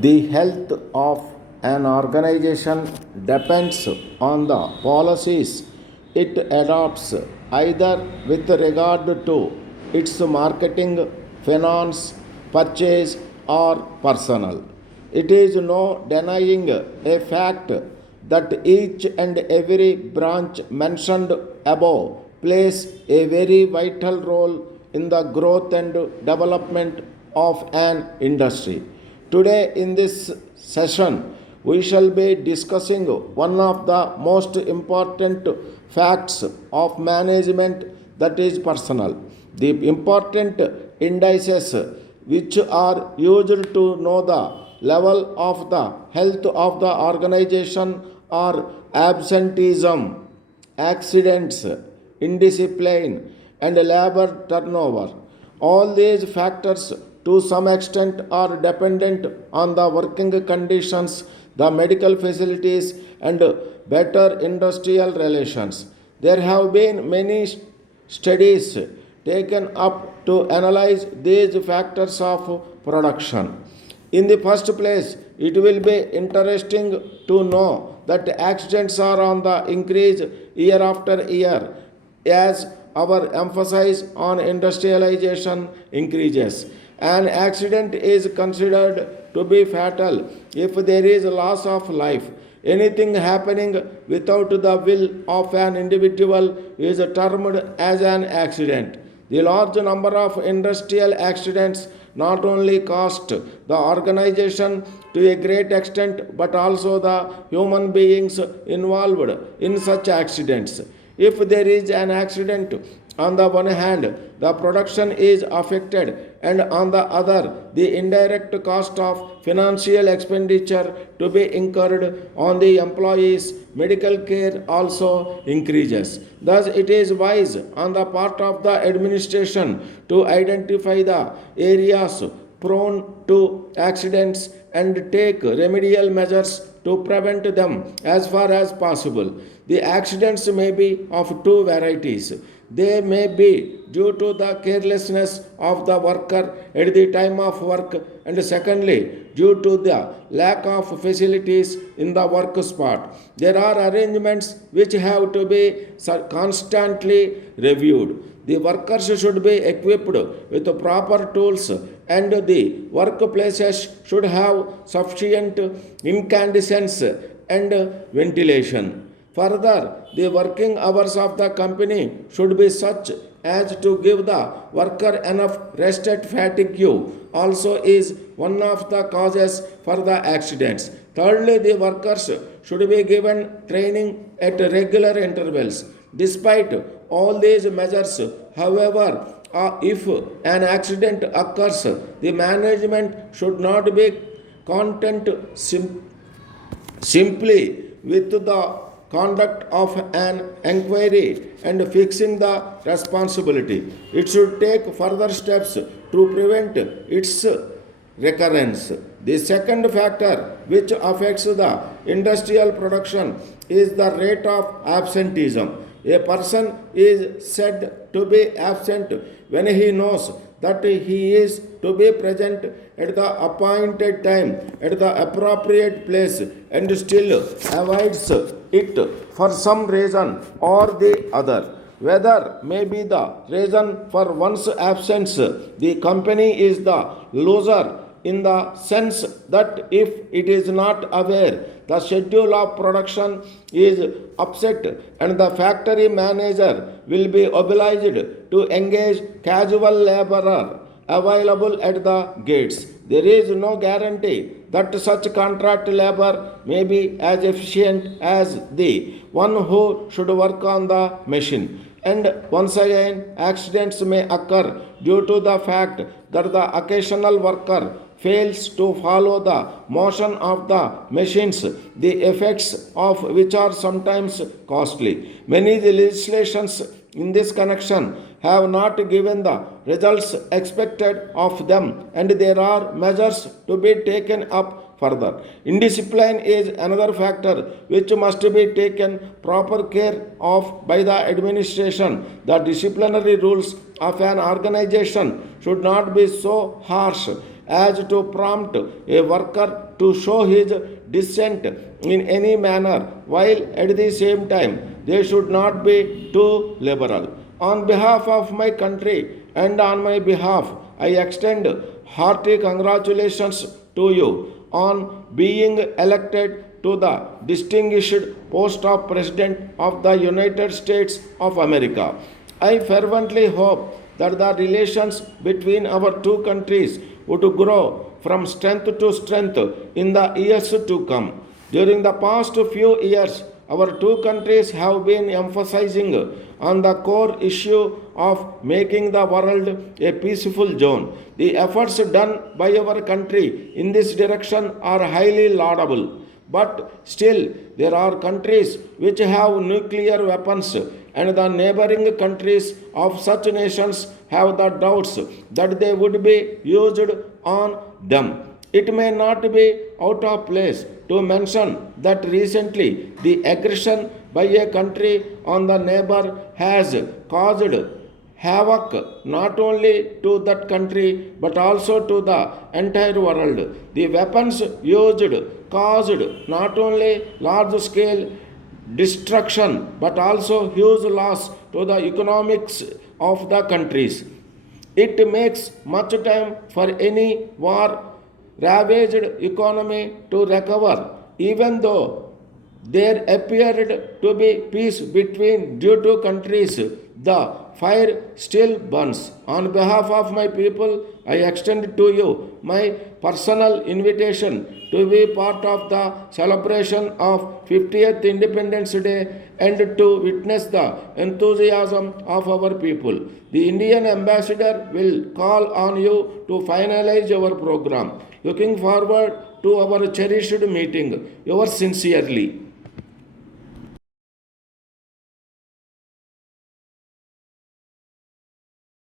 The health of an organization depends on the policies it adopts, either with regard to its marketing, finance, purchase, or personnel. It is no denying a fact that each and every branch mentioned above plays a very vital role in the growth and development of an industry. Today, in this session, we shall be discussing one of the most important facts of management, that is personnel. The important indices which are used to know the level of the health of the organization are absenteeism, accidents, indiscipline, and labor turnover. All these factors, to some extent, are dependent on the working conditions, the medical facilities, and better industrial relations. There have been many studies taken up to analyze these factors of production. In the first place, it will be interesting to know that accidents are on the increase year after year as our emphasis on industrialization increases. An accident is considered to be fatal if there is loss of life. Anything happening without the will of an individual is termed as an accident. The large number of industrial accidents not only cost the organization to a great extent but also the human beings involved in such accidents. If there is an accident, on the one hand, the production is affected, and on the other, the indirect cost of financial expenditure to be incurred on the employees' medical care also increases. Thus, it is wise on the part of the administration to identify the areas prone to accidents and take remedial measures to prevent them as far as possible. The accidents may be of two varieties. They may be due to the carelessness of the worker at the time of work, and secondly, due to the lack of facilities in the work spot. There are arrangements which have to be constantly reviewed. The workers should be equipped with proper tools, and the workplaces should have sufficient incandescence and ventilation. Further, the working hours of the company should be such as to give the worker enough rest and fatigue also is one of the causes for the accidents. Thirdly, the workers should be given training at regular intervals. Despite all these measures, however, if an accident occurs, the management should not be content simply with the conduct of an inquiry and fixing the responsibility. It should take further steps to prevent its recurrence. The second factor which affects the industrial production is the rate of absenteeism. A person is said to be absent when he knows that he is to be present at the appointed time at the appropriate place and still avoids it for some reason or the other. Whether may be the reason for one's absence, the company is the loser in the sense that if it is not aware, the schedule of production is upset and the factory manager will be obliged to engage casual laborer available at the gates. There is no guarantee that such contract labor may be as efficient as the one who should work on the machine. And once again, accidents may occur due to the fact that the occasional worker fails to follow the motion of the machines, the effects of which are sometimes costly. Many legislations in this connection have not given the results expected of them, and there are measures to be taken up further. Indiscipline is another factor which must be taken proper care of by the administration. The disciplinary rules of an organization should not be so harsh as to prompt a worker to show his dissent in any manner, while at the same time they should not be too liberal. On behalf of my country and on my behalf, I extend hearty congratulations to you on being elected to the distinguished post of President of the United States of America. I fervently hope that the relations between our two countries would grow from strength to strength in the years to come. During the past few years, our two countries have been emphasizing on the core issue of making the world a peaceful zone. The efforts done by our country in this direction are highly laudable. But still, there are countries which have nuclear weapons, and the neighboring countries of such nations have the doubts that they would be used on them. It may not be out of place to mention that recently the aggression by a country on the neighbor has caused havoc not only to that country but also to the entire world. The weapons used caused not only large scale destruction but also huge loss to the economics of the countries. It makes much time for any war ravaged economy to recover, even though there appeared to be peace between due two countries. The fire still burns. On behalf of my people, I extend to you my personal invitation to be part of the celebration of 50th Independence Day and to witness the enthusiasm of our people. The Indian ambassador will call on you to finalize our program. Looking forward to our cherished meeting. Yours sincerely.